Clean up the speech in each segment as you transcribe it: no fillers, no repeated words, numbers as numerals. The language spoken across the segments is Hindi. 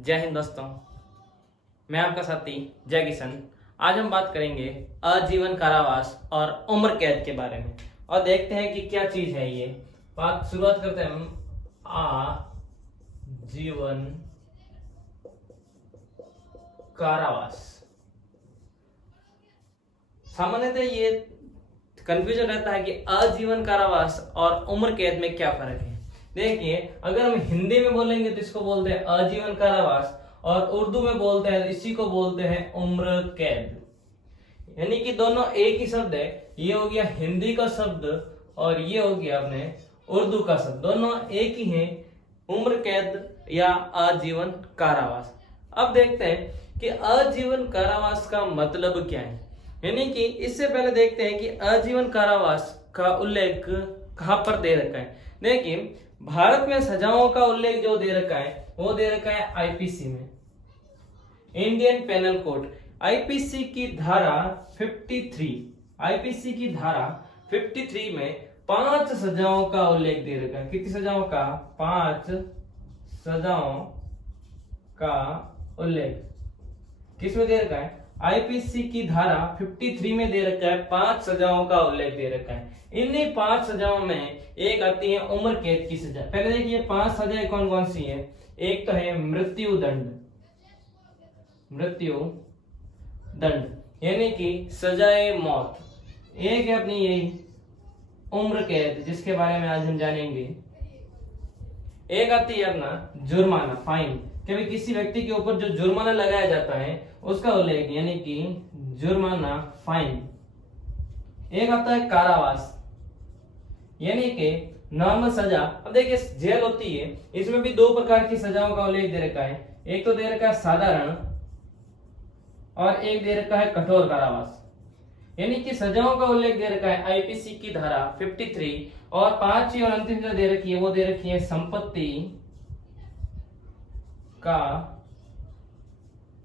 जय हिंद दोस्तों, मैं आपका साथी जय किशन। आज हम बात करेंगे आजीवन कारावास और उम्र कैद के बारे में और देखते हैं कि क्या चीज है ये। बात शुरुआत करते हैं हम आजीवन कारावास। सामान्यतः ये कंफ्यूजन रहता है कि आजीवन कारावास और उम्र कैद में क्या फर्क है। देखिए, अगर हम हिंदी में बोलेंगे तो इसको बोलते हैं आजीवन कारावास और उर्दू में बोलते हैं इसी को बोलते हैं उम्र कैद। यानी कि दोनों एक ही शब्द है। ये हो गया हिंदी का शब्द और ये हो गया अपने उर्दू का शब्द, दोनों एक ही है, उम्र कैद या आजीवन कारावास। अब देखते हैं कि आजीवन कारावास का मतलब क्या है। यानी कि इससे पहले देखते हैं कि आजीवन कारावास का उल्लेख कहां पर दे रखा है। देखिए, भारत में सजाओं का उल्लेख जो दे रखा है वो दे रखा है आईपीसी में, इंडियन पेनल कोड। आईपीसी की धारा 53, आईपीसी की धारा 53 में 5 सजाओं का उल्लेख दे रखा है। कितनी सजाओं का? 5 सजाओं का उल्लेख किसमें दे रखा है? आईपीसी की धारा 53 में दे रखा है, 5 सजाओं का उल्लेख दे रखा है। इन्हीं 5 सजाओं में एक आती है उम्र कैद की सजा। पहले देखिए 5 सजाएं कौन कौन सी है। एक तो है मृत्यु दंड, मृत्यु दंड यानी कि सजाए मौत। एक है अपनी यही उम्र कैद जिसके बारे में आज हम जानेंगे। एक आती है अपना जुर्माना, फाइन, कि भाई किसी व्यक्ति के ऊपर जो जुर्माना लगाया जाता है उसका उल्लेख, यानी कि जुर्माना, फाइन। एक आता है कारावास यानी कि नॉर्मल सजा। अब देखिए, जेल होती है, इसमें भी 2 प्रकार की सजाओं का उल्लेख दे रखा है। एक तो दे रखा है साधारण और एक दे रखा है कठोर कारावास। यानी कि सजाओं का उल्लेख दे रखा है आईपीसी की धारा 53 और 5वीं और अंतिम जो दे रखी है वो दे रखी है संपत्ति का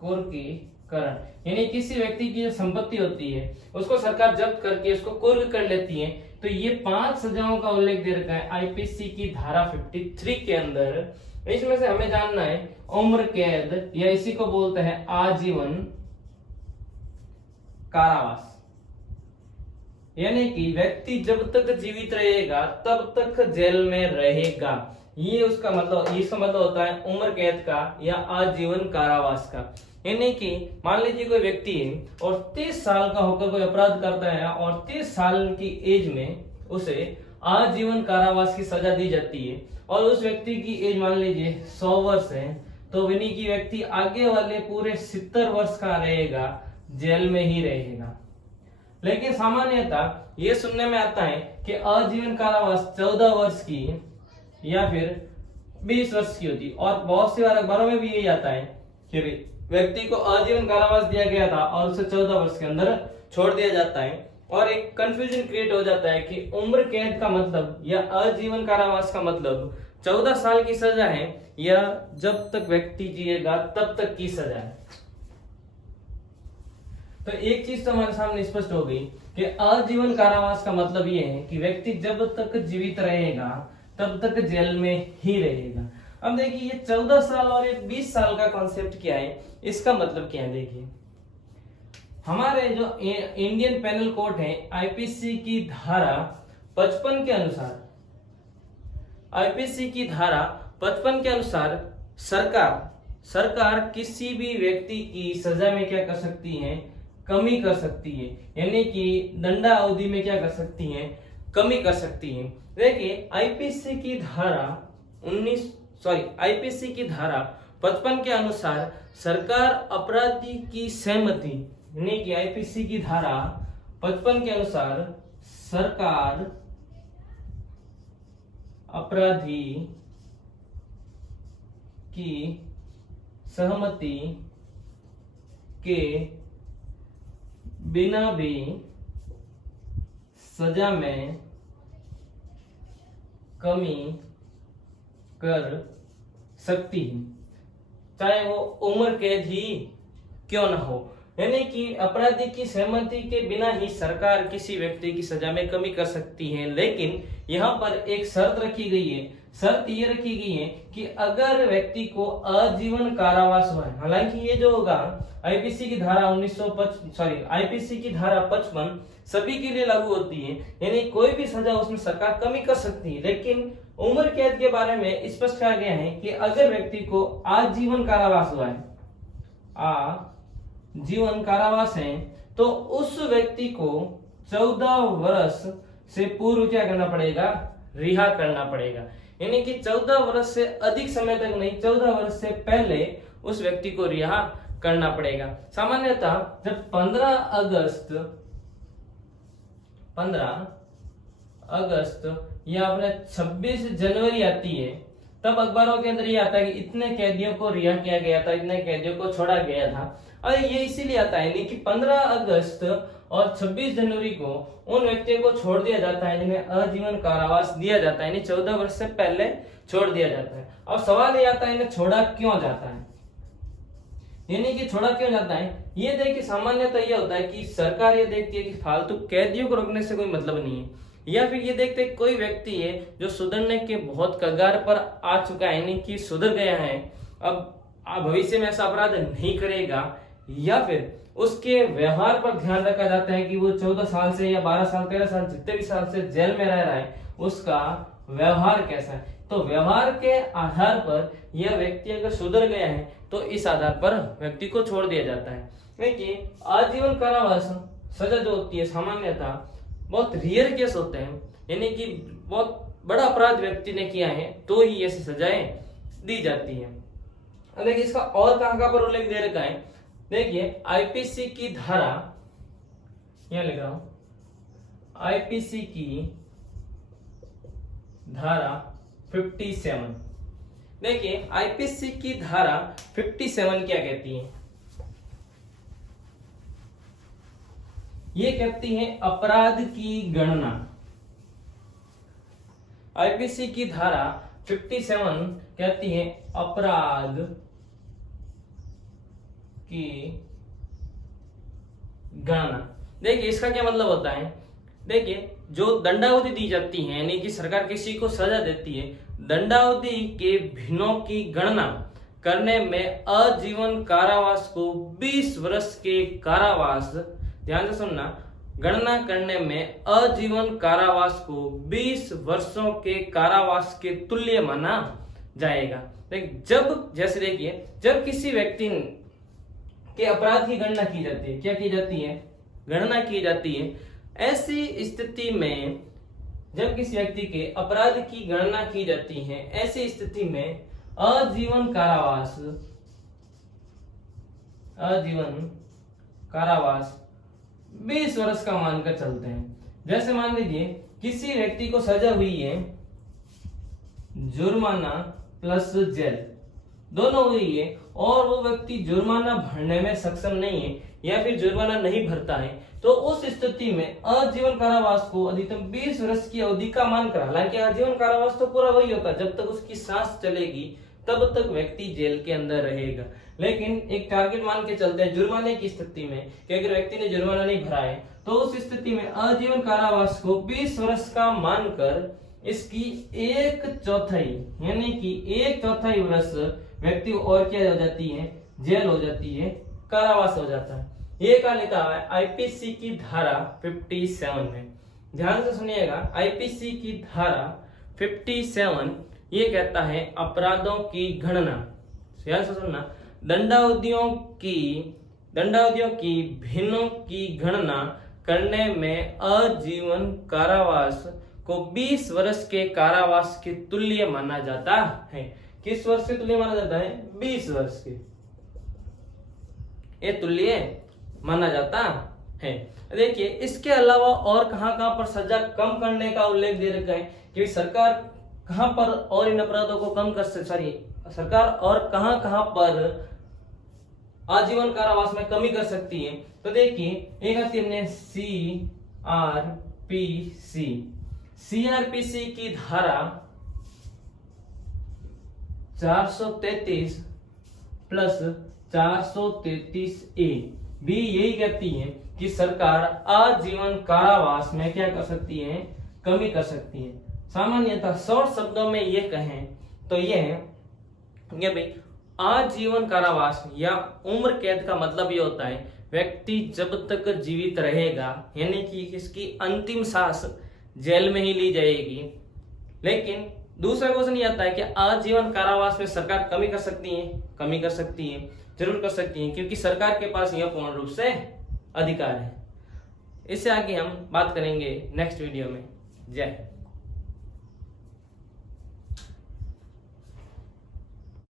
कुर्कीकरण। यानी किसी व्यक्ति की जो संपत्ति होती है उसको सरकार जब्त करके उसको कुर्क कर लेती है। तो ये 5 सजाओं का उल्लेख दे रखा है आईपीसी की धारा 53 के अंदर। इसमें से हमें जानना है उम्र कैद या इसी को बोलते हैं आजीवन कारावास। यानी कि व्यक्ति जब तक जीवित रहेगा तब तक जेल में रहेगा। ये उसका मतलब, इसका मतलब होता है उम्र कैद का या आजीवन कारावास का। यानी कि मान लीजिए कोई व्यक्ति है और 30 साल का होकर कोई अपराध करता है और 30 साल की एज में उसे आजीवन कारावास की सजा दी जाती है और उस व्यक्ति की एज मान लीजिए 100 वर्ष है, तो यानी कि व्यक्ति आगे वाले पूरे 70 वर्ष का रहेगा, जेल में ही रहेगा। लेकिन सामान्यतः ये सुनने में आता है कि आजीवन कारावास 14 वर्ष की या फिर 20 वर्ष की होती, और बहुत सी बार अखबारों में भी यही आता है कि व्यक्ति को आजीवन कारावास दिया गया था और उसे 14 वर्ष के अंदर छोड़ दिया जाता है। और एक कंफ्यूजन क्रिएट हो जाता है कि उम्र कैद का मतलब या आजीवन कारावास का मतलब 14 साल की सजा है या जब तक व्यक्ति जिएगा तब तक की सजा है। तो एक चीज तो हमारे सामने स्पष्ट हो गई कि आजीवन कारावास का मतलब ये है कि व्यक्ति जब तक जीवित रहेगा तब तक जेल में ही रहेगा। अब देखिए, ये 14 साल और ये 20 साल का कॉन्सेप्ट क्या है, इसका मतलब क्या है। देखिए, हमारे जो इंडियन पेनल कोड है आईपीसी की धारा 55 के अनुसार, आईपीसी की धारा 55 के अनुसार सरकार किसी भी व्यक्ति की सजा में क्या कर सकती है? कमी कर सकती है। यानी कि दंडा अवधि में क्या कर सकती है? कमी कर सकती है। देखिए, आईपीसी की धारा 55 के अनुसार सरकार अपराधी की सहमति, यानी कि आईपीसी की धारा 55 के अनुसार सरकार अपराधी की सहमति के बिना भी सजा में कमी कर सकती है, चाहे वो उम्र कैद ही क्यों ना हो। यानी कि अपराधी की सहमति के बिना ही सरकार किसी व्यक्ति की सजा में कमी कर सकती है, लेकिन यहाँ पर एक शर्त रखी गई है। शर्त ये रखी गई है कि अगर व्यक्ति को आजीवन कारावास हुआ है, हालांकि ये जो होगा आईपीसी की धारा 55 सभी के लिए लागू होती है, यानी कोई भी सजा उसमें सरकार कमी कर सकती है, लेकिन उम्र कैद के बारे में स्पष्ट कहा गया है कि अगर व्यक्ति को आजीवन कारावास हुआ है, आजीवन कारावास है, तो उस व्यक्ति को 14 वर्ष से पूर्व क्या करना पड़ेगा, रिहा करना पड़ेगा। यानी कि 14 वर्ष से अधिक समय तक नहीं, 14 वर्ष से पहले उस व्यक्ति को रिहा करना पड़ेगा। सामान्यतः जब 15 अगस्त या अपने 26 जनवरी आती है, तब अखबारों के अंदर ये आता है कि इतने कैदियों को रिहा किया गया था, इतने कैदियों को छोड़ा गया था। और ये इसीलिए आता है नहीं कि 15 अगस्त और 26 जनवरी को उन व्यक्तियों को छोड़ दिया जाता है जिन्हें आजीवन कारावास दिया जाता है, यानी 14 वर्ष से पहले छोड़ दिया जाता है। और सवाल ये आता है इन्हें छोड़ा क्यों जाता है, यानी कि छोड़ा क्यों जाता है। ये देखिए सामान्यतः यह होता है कि सरकार ये देखती है कि फालतू कैदियों को रोकने से कोई मतलब नहीं है, या फिर ये देखते हैं कोई व्यक्ति है जो सुधरने के बहुत कगार पर आ चुका है, यानी कि सुधर गया है, अब भविष्य में ऐसा अपराध नहीं करेगा, या फिर उसके व्यवहार पर ध्यान रखा जाता है कि वो 14 साल से या 12 साल 13 साल जितने भी साल से जेल में रह रहा है उसका व्यवहार कैसा है। तो व्यवहार के आधार पर यह व्यक्ति अगर सुधर गया है तो इस आधार पर व्यक्ति को छोड़ दिया जाता है। देखिए आजीवन कारावास सजा जो होती है सामान्यतः बहुत रेयर केस होते हैं, यानी कि बहुत बड़ा अपराध व्यक्ति ने किया है तो ही ऐसी सजाएं दी जाती है। देखिए इसका और कहां पर उल्लेख दे रखा है, देखिए आईपीसी की धारा, यहां लिख रहा हूं, आईपीसी की धारा 57। देखिए आईपीसी की धारा 57 क्या कहती है, ये कहती है अपराध की गणना। आईपीसी की धारा 57 कहती है अपराध की गणना। देखिए इसका क्या मतलब होता है, देखिए जो दंडावधि दी जाती है, यानी कि सरकार किसी को सजा देती है, दंडावधि के भिन्नों की गणना करने में आजीवन कारावास को 20 वर्ष के कारावास, ध्यान से सुनना, गणना करने में आजीवन कारावास को 20 वर्षों के कारावास के तुल्य माना जाएगा। जब जैसे देखिए जब किसी व्यक्ति के अपराध की गणना की जाती है, क्या की जाती है, गणना की जाती है, ऐसी स्थिति में जब किसी व्यक्ति के अपराध की गणना की जाती है, ऐसी स्थिति में आजीवन कारावास, आजीवन कारावास 20 वर्ष का मानकर चलते हैं। जैसे मान लीजिए किसी व्यक्ति को सजा हुई है जुर्माना प्लस जेल, दोनों हुई है, और वो व्यक्ति जुर्माना भरने में सक्षम नहीं है या फिर जुर्माना नहीं भरता है, तो उस स्थिति में आजीवन कारावास को अधिकतम 20 वर्ष की अवधि का मानकर, हालांकि आजीवन कारावास तो पूरा वही होता है, जब तक उसकी सांस चलेगी तब तक व्यक्ति जेल के अंदर रहेगा, लेकिन एक टारगेट मान के चलते हैं जुर्माने की स्थिति में कि अगर व्यक्ति ने जुर्माना नहीं भरा है तो उस स्थिति में आजीवन कारावास को 20 वर्ष का मानकर इसकी 1/4 यानी कि 1/4 वर्ष व्यक्ति और क्या हो जाती है, जेल हो जाती है, कारावास हो जाता है। ये क्या लिखा है आईपीसी की धारा 57 में, ध्यान से सुनिएगा, आईपीसी की धारा 57 ये कहता है अपराधों की गणना, ध्यान से सुनना, दंडावधियों की भिन्नों की गणना करने में आजीवन कारावास को 20 वर्ष के कारावास के तुल्य माना जाता है। किस वर्ष के तुल्य माना जाता है, 20 वर्ष के, ये तुल्य माना जाता है। देखिए इसके अलावा और कहां पर सजा कम करने का उल्लेख दे रखा है कि सरकार कहां पर और इन अपराधों को कम कर सकती, सरकार और कहां पर आजीवन कारावास में कमी कर सकती है। तो देखिए एक आती है सीआरपीसी की धारा 433 प्लस 433 ए, बी यही कहती है कि सरकार आजीवन कारावास में क्या कर सकती है, कमी कर सकती है। सामान्यतः शॉर्ट शब्दों में ये कहें तो ये है कि भाई आजीवन कारावास या उम्र कैद का मतलब ये होता है व्यक्ति जब तक जीवित रहेगा, यानी कि इसकी अंतिम सांस जेल में ही ली जाएगी। लेकिन दूसरा क्वेश्चन ये आता है कि आजीवन कारावास में सरकार कमी कर सकती है, कमी कर सकती है, जरूर कर सकती है, क्योंकि सरकार के पास यह पूर्ण रूप से अधिकार है। इससे आगे हम बात करेंगे नेक्स्ट वीडियो में। जय हिंद।